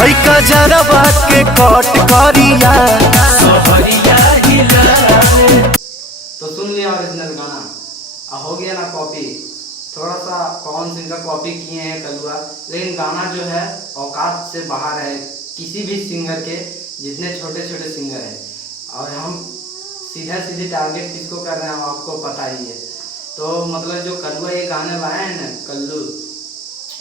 हई का जरबा के कट करिया सहरिया हिलावे। तो सुन लिया ओरिजिनल गाना, हो गया ना कॉपी। थोड़ा सा पवन सिंह का कॉपी किए हैं कलुआ, लेकिन गाना जो है औकात से बाहर है किसी भी सिंगर के, जितने छोटे छोटे सिंगर हैं। और हम सीधे टारगेट किसको कर रहे हैं आपको पता ही है। तो मतलब जो कलुआ ये गाने लाए हैं ना कल्लू,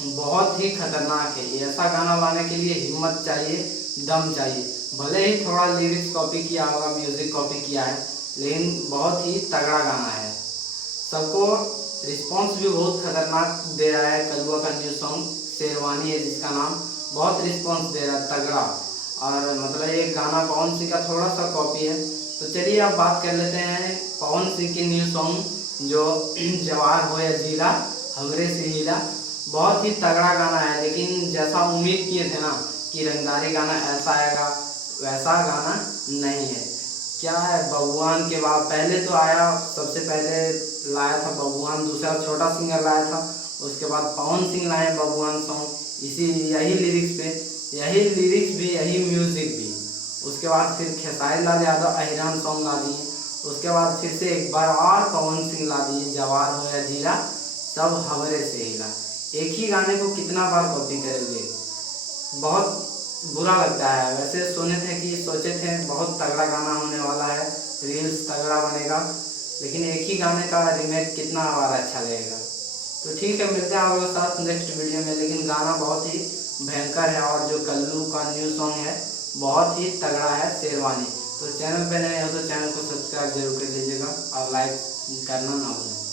बहुत ही खतरनाक है। ऐसा गाना लाने के लिए हिम्मत चाहिए, दम चाहिए। भले ही थोड़ा लिरिक्स कॉपी किया होगा, म्यूजिक कॉपी किया है, लेकिन बहुत ही तगड़ा गाना है। सबको रिस्पांस भी बहुत खतरनाक दे रहा है। कलुआ का न्यू सॉन्ग शेरवानी है जिसका नाम, बहुत रिस्पांस दे रहा है तगड़ा। और मतलब ये गाना पवन सिंह का थोड़ा सा कॉपी है। तो चलिए अब बात कर लेते हैं पवन सिंह के न्यू सॉन्ग जो जवार हो या जीला हमरे से हिला। बहुत ही तगड़ा गाना है, लेकिन जैसा उम्मीद किए थे ना कि रंगदारी गाना ऐसा आएगा, वैसा गाना नहीं है। क्या है, बबुआन के बाद पहले तो आया, सबसे पहले लाया था बबुआन, दूसरा छोटा सिंगर लाया था, उसके बाद पवन सिंह लाए बबुआन सॉन्ग यही लिरिक्स पे, यही लिरिक्स भी, यही म्यूजिक भी। उसके बाद फिर खेसारी लाल यादव अहिरान सॉन्ग ला दिए, उसके बाद फिर से एक बार और पवन सिंह ला दिए जवार हो या जीरा सब हमरे से हिला। एक ही गाने को कितना बार कॉपी करेंगे, बहुत बुरा लगता है। वैसे सोचे थे बहुत तगड़ा गाना होने वाला है, रील्स तगड़ा बनेगा, लेकिन एक ही गाने का रीमेक कितना बार अच्छा लगेगा। तो ठीक है, मिलते हैं आप लोगों के साथ नेक्स्ट वीडियो में। लेकिन गाना बहुत ही भयंकर है, और जो कल्लू का न्यू सॉन्ग है बहुत ही तगड़ा है, शेरवानी। तो चैनल पे नए हो तो चैनल को सब्सक्राइब जरूर कर लीजिएगा और लाइक करना ना भूलें।